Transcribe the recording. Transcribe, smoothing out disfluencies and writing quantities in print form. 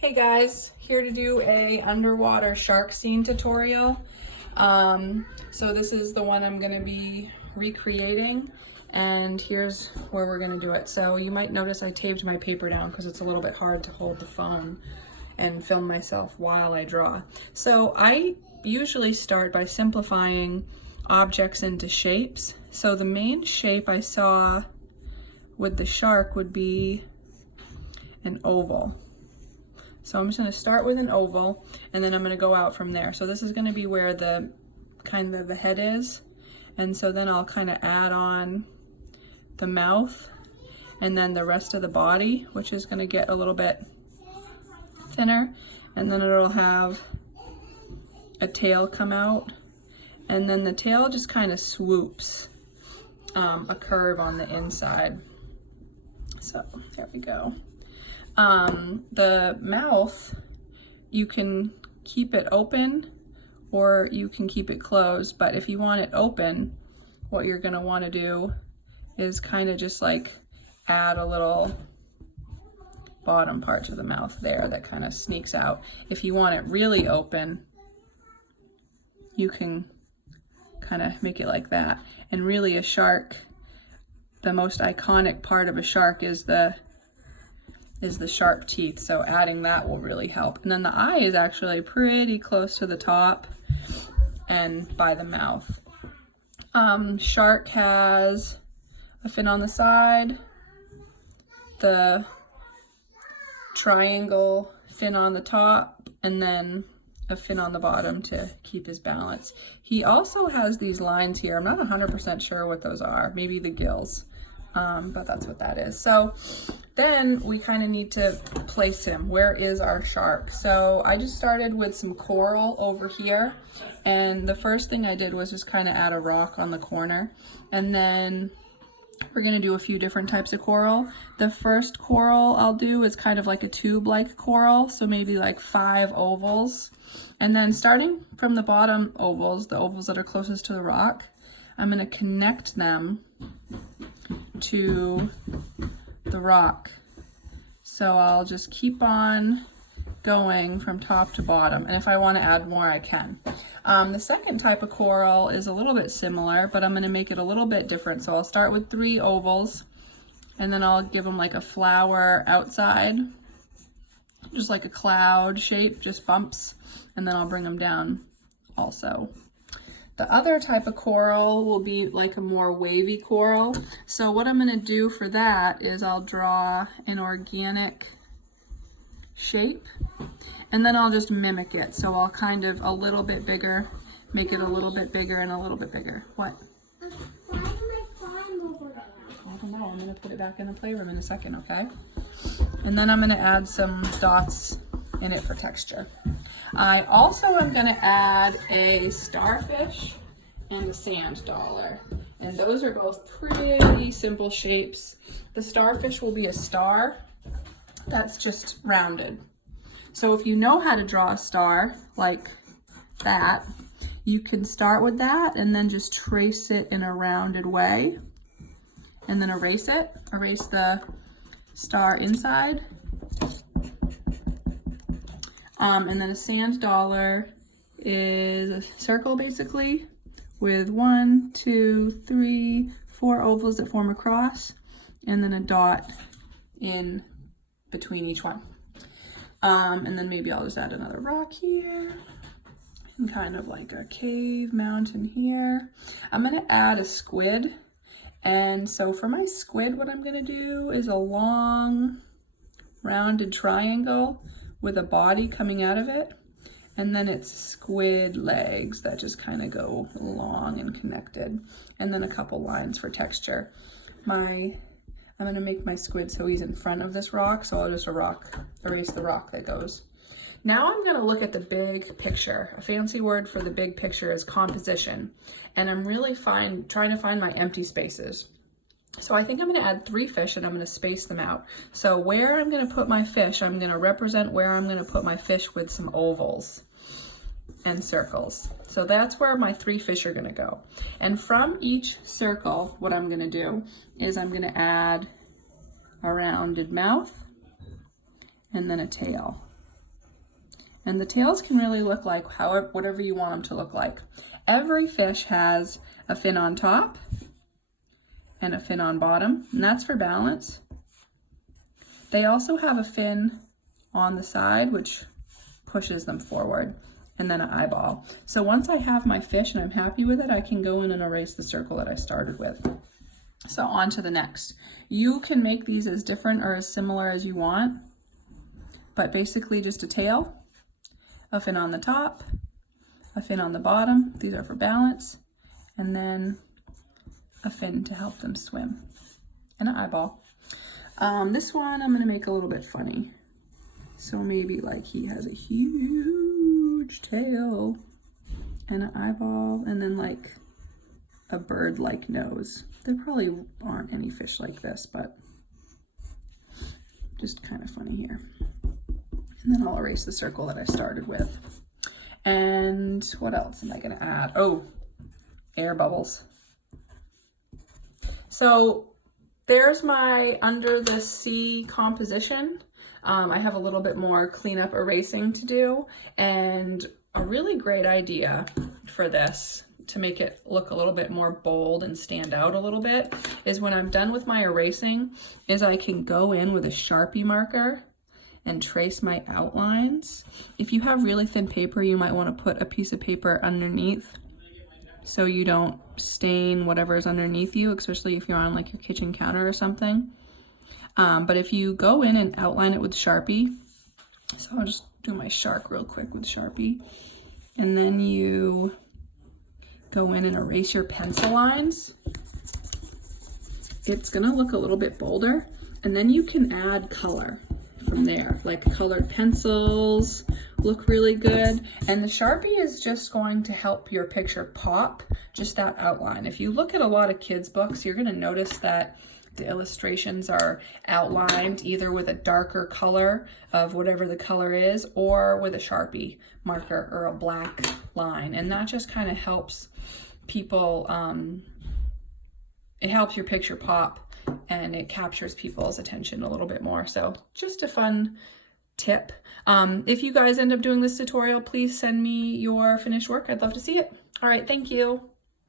Hey guys, here to do a underwater shark scene tutorial. So this is the one I'm gonna be recreating, and here's where we're gonna do it. So you might notice I taped my paper down because it's a little bit hard to hold the phone and film myself while I draw. So I usually start by simplifying objects into shapes. So the main shape I saw with the shark would be an oval. So I'm just going to start with an oval, and then I'm going to go out from there. So this is going to be where the kind of the head is, and so then I'll kind of add on the mouth and then the rest of the body, which is going to get a little bit thinner, and then it'll have a tail come out, and then the tail just kind of swoops a curve on the inside. So there we go. The mouth, you can keep it open or you can keep it closed, but if you want it open, what you're going to want to do is kind of just like add a little bottom part to the mouth there that kind of sneaks out. If you want it really open, you can kind of make it like that. And really a shark, the most iconic part of a shark is the sharp teeth, so adding that will really help. And then the eye is actually pretty close to the top and by the mouth. Shark has a fin on the side, the triangle fin on the top, and then a fin on the bottom to keep his balance. He also has these lines here. I'm not 100% sure what those are, maybe the gills. But that's what that is. So then we kind of need to place him. Where is our shark? So I just started with some coral over here, and the first thing I did was just kind of add a rock on the corner, and then we're going to do a few different types of coral. The first coral I'll do is kind of like a tube-like coral, so maybe like 5 ovals, and then starting from the bottom ovals, the ovals that are closest to the rock, I'm going to connect them to the rock. So I'll just keep on going from top to bottom, and if I want to add more I can. The second type of coral is a little bit similar, but I'm going to make it a little bit different. So I'll start with 3 ovals, and then I'll give them like a flower outside, just like a cloud shape, just bumps, and then I'll bring them down also. The other type of coral will be like a more wavy coral. So what I'm going to do for that is I'll draw an organic shape, and then I'll just mimic it. So I'll kind of a little bit bigger, make it a little bit bigger and a little bit bigger. What? Why am I flying over there? I don't know. I'm going to put it back in the playroom in a second, okay? And then I'm going to add some dots in it for texture. I also am going to add a starfish and a sand dollar, and those are both pretty simple shapes. The starfish will be a star that's just rounded. So if you know how to draw a star like that, you can start with that and then just trace it in a rounded way, and then erase it, erase the star inside. And then a sand dollar is a circle basically with 1, 2, 3, 4 ovals that form a cross, and then a dot in between each one. And then maybe I'll just add another rock here and kind of like a cave mountain here. I'm going to add a squid, and so for my squid what I'm going to do is a long rounded triangle with a body coming out of it, and then it's squid legs that just kind of go long and connected, and then a couple lines for texture. I'm going to make my squid so he's in front of this rock, so I'll just erase the rock that goes. Now I'm going to look at the big picture. A fancy word for the big picture is composition, and I'm really trying to find my empty spaces. So I think I'm going to add 3 fish, and I'm going to space them out. So where I'm going to put my fish, I'm going to represent where I'm going to put my fish with some ovals and circles. So that's where my 3 fish are going to go. And from each circle, what I'm going to do is I'm going to add a rounded mouth and then a tail. And the tails can really look like whatever you want them to look like. Every fish has a fin on top and a fin on bottom, and that's for balance. They also have a fin on the side, which pushes them forward, and then an eyeball. So once I have my fish and I'm happy with it, I can go in and erase the circle that I started with. So on to the next. You can make these as different or as similar as you want, but basically just a tail, a fin on the top, a fin on the bottom, these are for balance, and then a fin to help them swim, and an eyeball. This one I'm gonna make a little bit funny. So maybe like he has a huge tail and an eyeball and then like a bird-like nose. There probably aren't any fish like this, but just kind of funny here. And then I'll erase the circle that I started with. And what else am I gonna add? Oh, air bubbles. So there's my under the sea composition. I have a little bit more cleanup erasing to do, and a really great idea for this to make it look a little bit more bold and stand out a little bit is when I'm done with my erasing is I can go in with a Sharpie marker and trace my outlines. If you have really thin paper, you might want to put a piece of paper underneath so you don't stain whatever is underneath you, especially if you're on like your kitchen counter or something. But if you go in and outline it with Sharpie, so I'll just do my shark real quick with Sharpie, and then you go in and erase your pencil lines, it's gonna look a little bit bolder, and then you can add color from there, like colored pencils look really good, and the Sharpie is just going to help your picture pop, just that outline. If you look at a lot of kids' books, you're gonna notice that the illustrations are outlined either with a darker color of whatever the color is or with a Sharpie marker or a black line, and that just kind of helps people, it helps your picture pop and it captures people's attention a little bit more. So just a fun tip. If you guys end up doing this tutorial, please send me your finished work. I'd love to see it. All right, thank you.